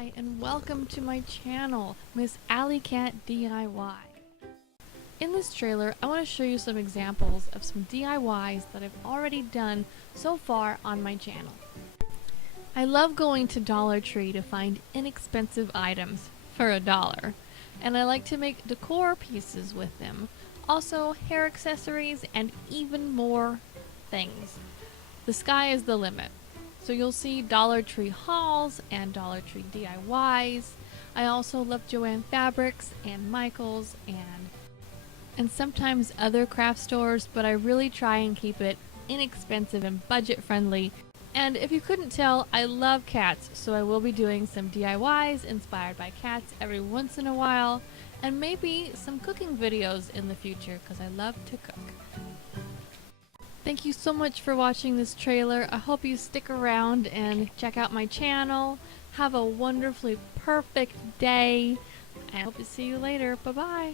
Hi, and welcome to my channel, Miss Alley Cat DIY. In this trailer, I want to show you some examples of some DIYs that I've already done so far on my channel. I love going to Dollar Tree to find inexpensive items for $1, and I like to make decor pieces with them, also hair accessories, and even more things. The sky is the limit. So you'll see Dollar Tree hauls and Dollar Tree DIYs. I also love Joann Fabrics and Michaels and sometimes other craft stores, but I really try and keep it inexpensive and budget friendly. And if you couldn't tell, I love cats, so I will be doing some DIYs inspired by cats every once in a while, and maybe some cooking videos in the future because I love to cook. Thank you so much for watching this trailer. I hope you stick around and check out my channel. Have a wonderfully perfect day. I hope to see you later. Bye-bye.